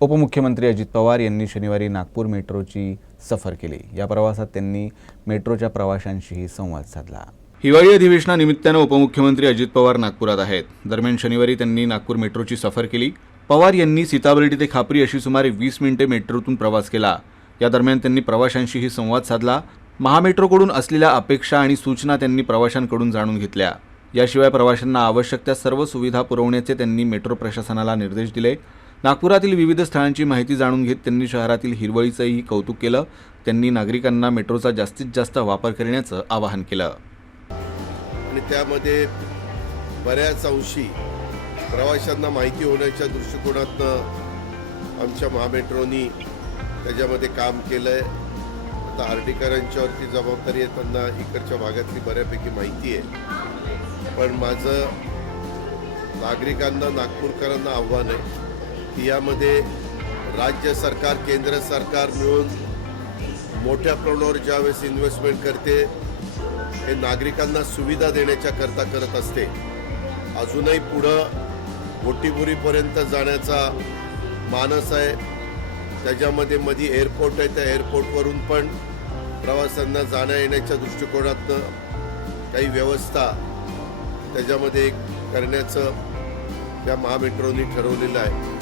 उपमुख्यमंत्री अजित पवार यांनी शनिवारी नागपूर मेट्रोची सफर केली। या प्रवासात त्यांनी मेट्रोच्या प्रवाशांशीही संवाद साधला। हिवाळी अधिवेशनानिमित्ताने उपमुख्यमंत्री अजित पवार नागपुरात आहेत। दरम्यान शनिवारी त्यांनी नागपूर मेट्रोची सफर केली। पवार यांनी सीताबर्डी ते खापरी अशी सुमारे 20 मिनिटे मेट्रोतून प्रवास केला। या दरम्यान त्यांनी प्रवाशांशीही संवाद साधला। महामेट्रोकडून असलेल्या अपेक्षा आणि सूचना त्यांनी प्रवाशांकडून जाणून घेतल्या। याशिवाय प्रवाशांना आवश्यक त्या सर्व सुविधा पुरवण्याचे त्यांनी मेट्रो प्रशासनाला निर्देश दिले। नागपुरातील विविध स्थळांची माहिती जाणून घेत त्यांनी शहरातील हिरवळीचेही कौतुक केलं। त्यांनी नागरिकांना मेट्रोचा जास्तीत जास्त वापर करण्याचं आवाहन केलं आणि त्यामध्ये बऱ्याच अंशी प्रवाशांना माहिती होण्याच्या दृष्टिकोनातून आमच्या महामेट्रोनी त्याच्यामध्ये काम केलंय। आता आर्डीकरांच्यावरती जबाबदारी आहे, त्यांना इकडच्या भागातली बऱ्यापैकी माहिती आहे। पण माझं नागरिकांना, नागपूरकरांना आव्हान आहे की यामध्ये राज्य सरकार, केंद्र सरकार मिळून मोठ्या प्रमाणावर ज्यावेळेस इन्व्हेस्टमेंट करते हे नागरिकांना सुविधा देण्याच्या करता करत असते। अजूनही पुढं गोटीपुरीपर्यंत जाण्याचा मानस आहे। त्याच्यामध्ये मध्ये एअरपोर्ट आहे, त्या एअरपोर्टवरून पण प्रवाशांना जाण्या येण्याच्या दृष्टिकोनातून काही व्यवस्था त्याच्यामध्ये करण्याचं त्या महामेट्रोनी ठरवलेलं आहे।